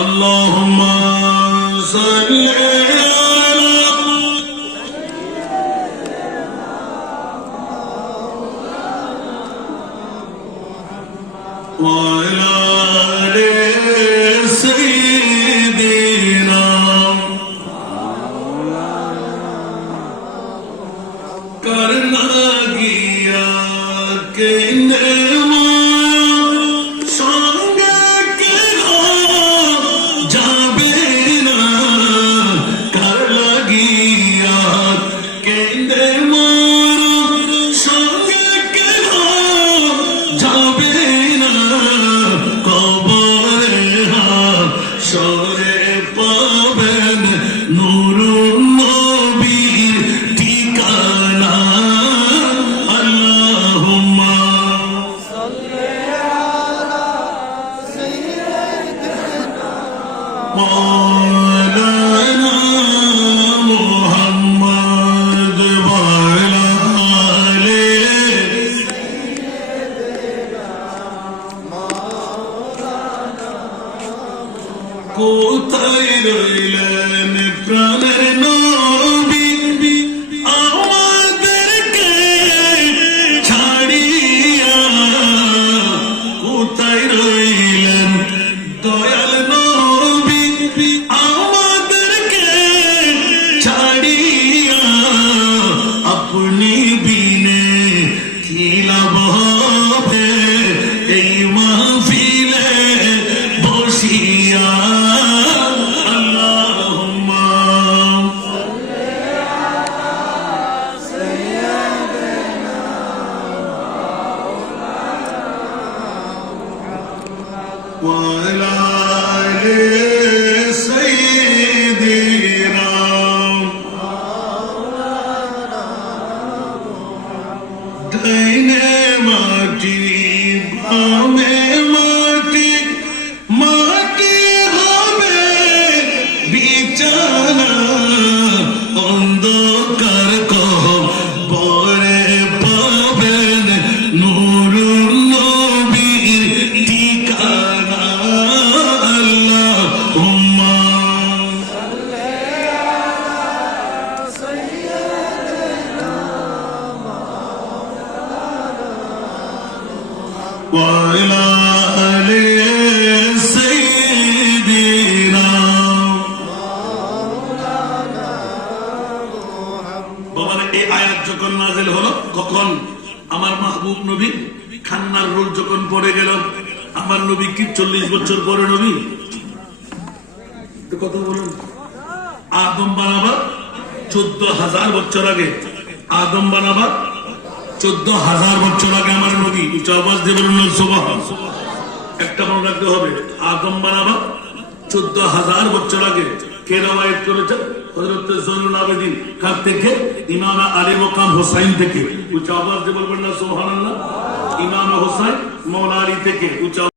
اللهم صل وعلى آل سيدنا کرنا گیا کہ نعمت হাসরে পাবেন নুরুল নবীর ঠিকানা। আল্লাহুম্মা। সাল্লি আলা সাইয়্যিদিনা কোথায় রইলেন প্রাণের নবী? আমাদেরকে ছাড়িয়া কোথায় রইলেন দয়াল নবী? وعلى آل وعلى آل سيدنا বাবার এই আয়াত যখন নাজেল হলো কখন আমার মাহবুব নবী খান্নার রোল যখন পড়ে গেল আমার নবী কি চল্লিশ বছর পরে নবী তো কত বলুন আদম বানাবার চোদ্দ হাজার বছর আগে আদম বানাবার চোদ্দ হাজার বছর আগে আমার নবী উচ্চ আওয়াজ একটা মনে রাখতে হবে, আদম বানাবা, চোদ্দ হাজার বছর আগে কে রবায়ত করেছেন আবেদিন। কার থেকে? হোসাইন থেকে। হোসাইন মৌলা আলী থেকে। উচ্চ